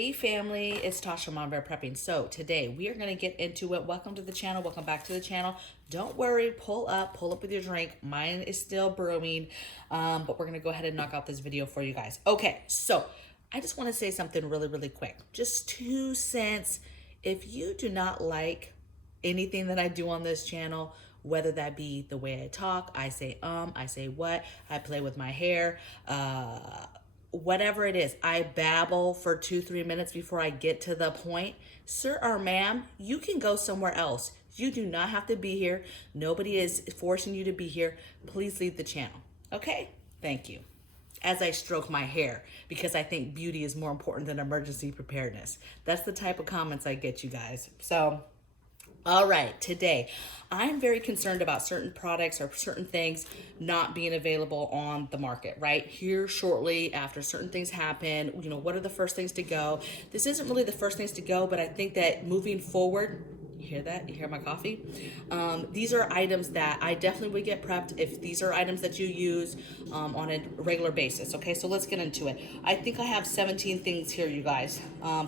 Hey family, it's Tasha MamabearPrepping. So today we are going to get into it. Welcome to the channel. Welcome back to the channel. Don't worry, pull up with your drink. Mine is still brewing, but we're going to go ahead and knock out this video for you guys. Okay, so I just want to say something really quick. Just 2 cents. If you do not like anything that I do on this channel, whether that be the way I talk, I say what, I play with my hair, whatever it is, I babble for 2-3 minutes before I get to the point, sir or ma'am, you can go somewhere else. You do not have to be here. Nobody is forcing you to be here. Please leave the channel. Okay? Thank you. As I stroke my hair, because I think beauty is more important than emergency preparedness. That's the type of comments I get, you guys. So, all right, today I'm very concerned about certain products or certain things not being available on the market, right? Here shortly after certain things happen, what are the first things to go? This isn't really the first things to go, but I think that moving forward, you hear that? You hear my coffee? These are items that I definitely would get prepped if these are items that you use on a regular basis. Okay, so let's get into it. I think I have 17 things here, you guys.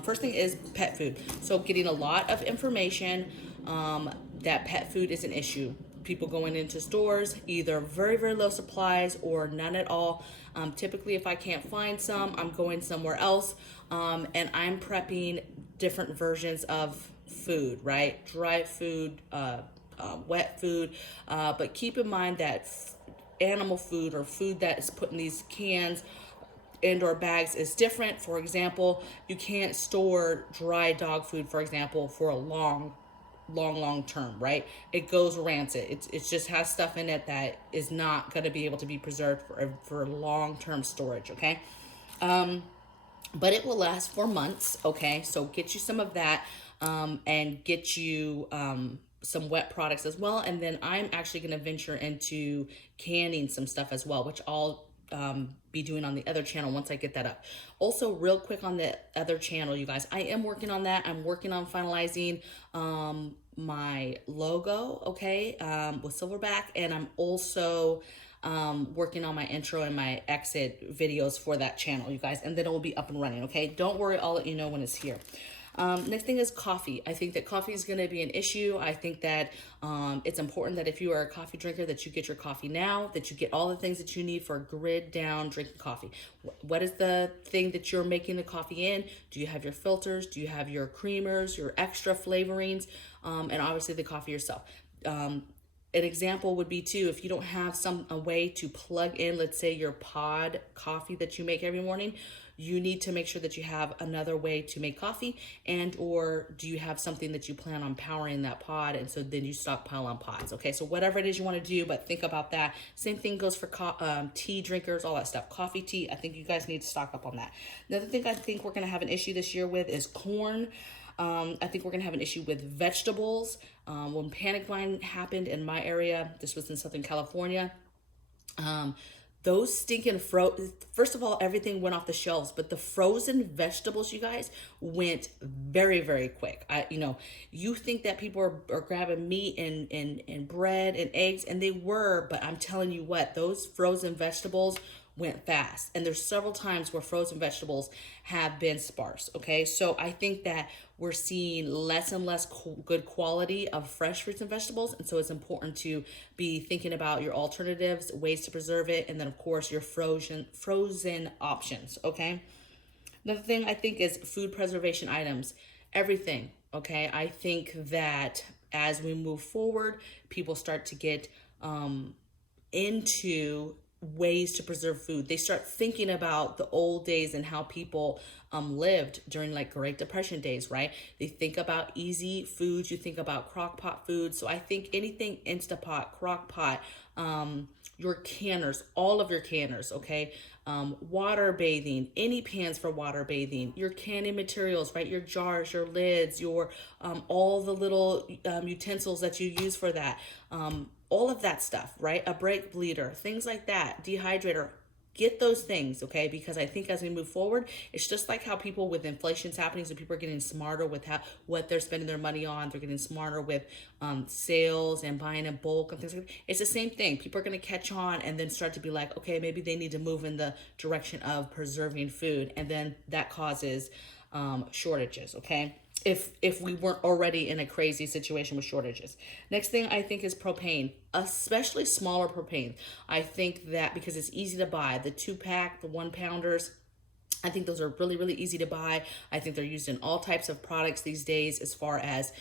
First thing is pet food. So getting a lot of information that pet food is an issue. People going into stores, either very low supplies or none at all. Typically, if I can't find some, I'm going somewhere else, and I'm prepping different versions of food, right? Dry food, wet food, but keep in mind that animal food or food that is put in these cans and/or bags is different. For example, you can't store dry dog food, for example, for a long term, right? It goes rancid. It just has stuff in it that is not going to be able to be preserved for long-term storage, okay? But it will last for months, okay? So get you some of that, and get you some wet products as well. And then I'm actually going to venture into canning some stuff as well, which I'll be doing on the other channel once I get that up. Also, real quick on the other channel, you guys, I am working on that. I'm working on finalizing my logo, okay, with Silverback, and I'm also working on my intro and my exit videos for that channel, you guys, and then it will be up and running, okay? Don't worry, I'll let you know when it's here. Next thing is coffee. I think that coffee is going to be an issue. I think that it's important that if you are a coffee drinker, that you get your coffee now, that you get all the things that you need for a grid down drinking coffee. What is the thing that you're making the coffee in? Do you have your filters? Do you have your creamers, your extra flavorings, and obviously the coffee yourself? An example would be too, if you don't have a way to plug in, let's say, your pod coffee that you make every morning, you need to make sure that you have another way to make coffee, and or do you have something that you plan on powering that pod, and so then you stockpile on pods, okay? So whatever it is you want to do, but think about that. Same thing goes for tea drinkers, all that stuff. Coffee, tea, I think you guys need to stock up on that. Another thing I think we're going to have an issue this year with is corn. I think we're going to have an issue with vegetables. When panic buying happened in my area, this was in Southern California, those stinking first of all, everything went off the shelves, but the frozen vegetables, you guys, went very quick. You think that people are grabbing meat and bread and eggs, and they were, but I'm telling you what, those frozen vegetables went fast. And there's several times where frozen vegetables have been sparse, okay? So I think that we're seeing less and less good quality of fresh fruits and vegetables, and so it's important to be thinking about your alternatives, ways to preserve it, and then of course your frozen options, okay? Another thing I think is food preservation items, everything, okay? I think that as we move forward, people start to get into ways to preserve food. They start thinking about the old days and how people lived during like Great Depression days, right? They think about easy foods. You think about crock pot foods. So I think anything Instapot, crock pot, your canners, all of your canners, okay? Water bathing, any pans for water bathing, your canning materials, right? Your jars, your lids, your all the little utensils that you use for that. All of that stuff, right? A brake bleeder, things like that, dehydrator. Get those things, okay? Because I think as we move forward, it's just like how people with inflation's happening, so people are getting smarter with what they're spending their money on. They're getting smarter with sales and buying in bulk and things like that. It's the same thing. People are going to catch on and then start to be like, okay, maybe they need to move in the direction of preserving food, and then that causes shortages, okay? If we weren't already in a crazy situation with shortages. Next thing I think is propane, especially smaller propane. I think that because it's easy to buy, the 2-pack, the 1-pounders, I think those are really, really easy to buy. I think they're used in all types of products these days as far as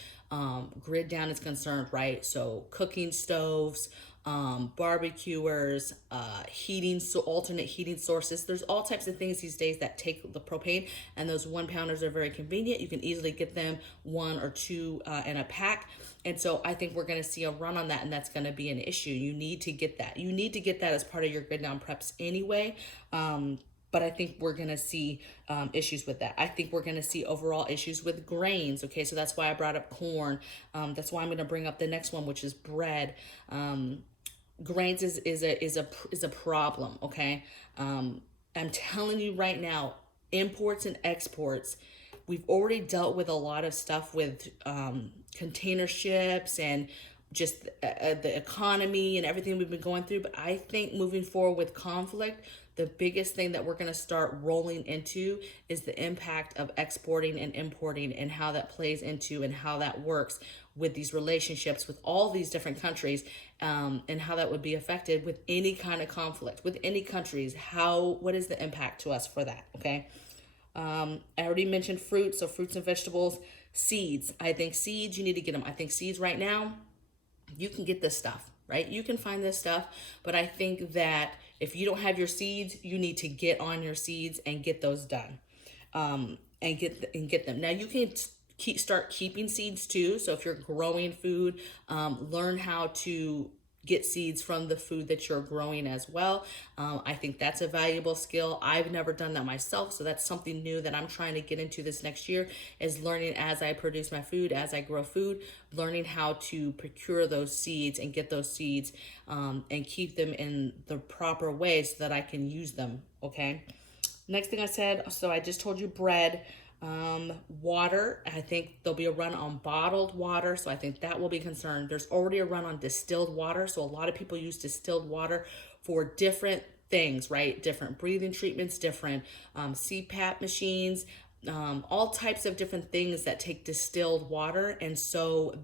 grid down is concerned, right? So cooking stoves, barbecuers, so alternate heating sources. There's all types of things these days that take the propane, and those 1-pounders are very convenient. You can easily get them 1 or 2 in a pack. And so I think we're going to see a run on that, and that's going to be an issue. You need to get that. You need to get that as part of your grid down preps anyway. But I think we're going to see issues with that. I think we're going to see overall issues with grains. Okay, so that's why I brought up corn. That's why I'm going to bring up the next one, which is bread. Grains is a problem. Okay, I'm telling you right now, imports and exports. We've already dealt with a lot of stuff with container ships and just the economy and everything we've been going through. But I think moving forward with conflict, the biggest thing that we're going to start rolling into is the impact of exporting and importing and how that plays into and how that works with these relationships with all these different countries, and how that would be affected with any kind of conflict with any countries. What is the impact to us for that? Okay. I already mentioned fruits, so fruits and vegetables, seeds. I think seeds, you need to get them. I think seeds right now, you can get this stuff, right? You can find this stuff, but I think that if you don't have your seeds, you need to get on your seeds and get those done, and get them. Now you can start keeping seeds too. So if you're growing food, learn how to get seeds from the food that you're growing as well. I think that's a valuable skill. I've never done that myself, so that's something new that I'm trying to get into this next year, is learning as I produce my food, as I grow food, learning how to procure those seeds and get those seeds, and keep them in the proper way so that I can use them, okay? Next thing I said, so I just told you bread. Water, I think there'll be a run on bottled water, so I think that will be concerned. There's already a run on distilled water, so a lot of people use distilled water for different things, right? Different breathing treatments, different CPAP machines, all types of different things that take distilled water. And so,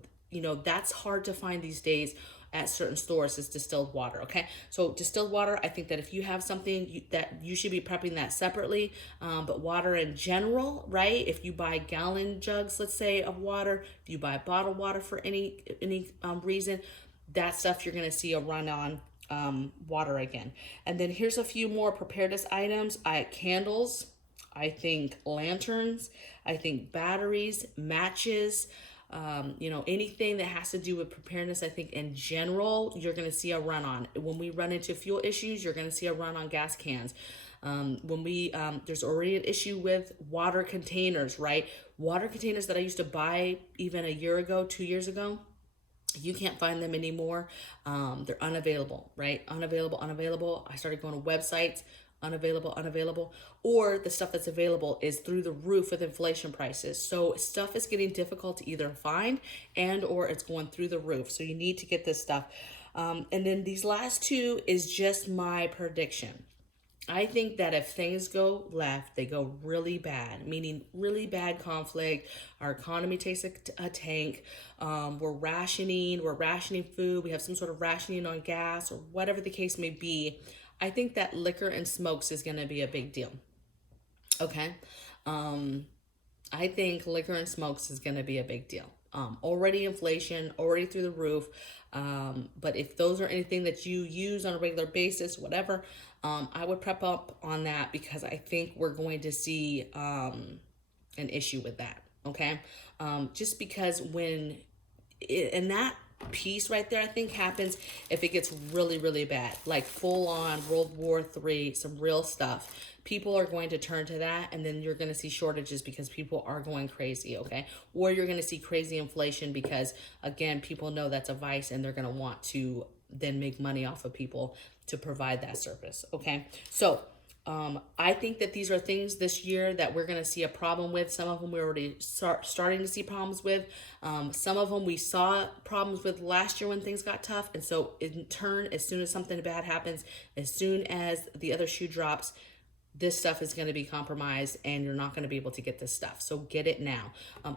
that's hard to find these days at certain stores, is distilled water. Okay, so distilled water, I think that if you have something that you should be prepping that separately, but water in general, right? If you buy gallon jugs, let's say, of water, if you buy bottled water for any reason, that stuff you're going to see a run on water again. And then here's a few more preparedness items. Candles, I think lanterns, I think batteries, matches, anything that has to do with preparedness. I think in general, you're going to see a run on. When we run into fuel issues, you're going to see a run on gas cans. There's already an issue with water containers, right? Water containers that I used to buy even a year ago, 2 years ago, you can't find them anymore. They're unavailable, right? Unavailable. I started going to websites, unavailable, or the stuff that's available is through the roof with inflation prices. So stuff is getting difficult to either find or it's going through the roof. So you need to get this stuff. And then these last two is just my prediction. I think that if things go left, they go really bad, meaning really bad conflict. Our economy takes a tank. We're rationing food. We have some sort of rationing on gas or whatever the case may be. I think that liquor and smokes is going to be a big deal. Okay. I think liquor and smokes is going to be a big deal. Already inflation, already through the roof. But if those are anything that you use on a regular basis, whatever, I would prep up on that, because I think we're going to see an issue with that. Okay. Just because and that piece right there, I think, happens if it gets really, really bad, like full on World War III, some real stuff. People are going to turn to that, and then you're going to see shortages because people are going crazy, okay? Or you're going to see crazy inflation because, again, people know that's a vice, and they're going to want to then make money off of people to provide that service, okay? So I think that these are things this year that we're going to see a problem with. Some of them we're already starting to see problems with. Some of them we saw problems with last year when things got tough. And so in turn, as soon as something bad happens, as soon as the other shoe drops, this stuff is going to be compromised and you're not going to be able to get this stuff. So get it now.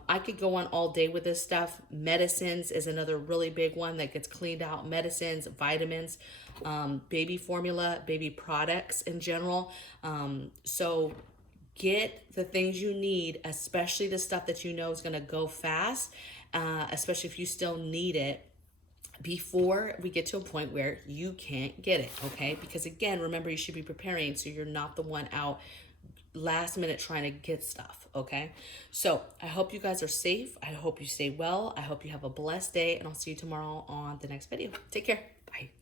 I could go on all day with this stuff. Medicines is another really big one that gets cleaned out. Medicines, vitamins, baby formula, baby products in general. So get the things you need, especially the stuff that you know is going to go fast, especially if you still need it, before we get to a point where you can't get it, okay? Because again, remember, you should be preparing so you're not the one out last minute trying to get stuff, okay? So I hope you guys are safe. I hope you stay well. I hope you have a blessed day, and I'll see you tomorrow on the next video. Take care. Bye.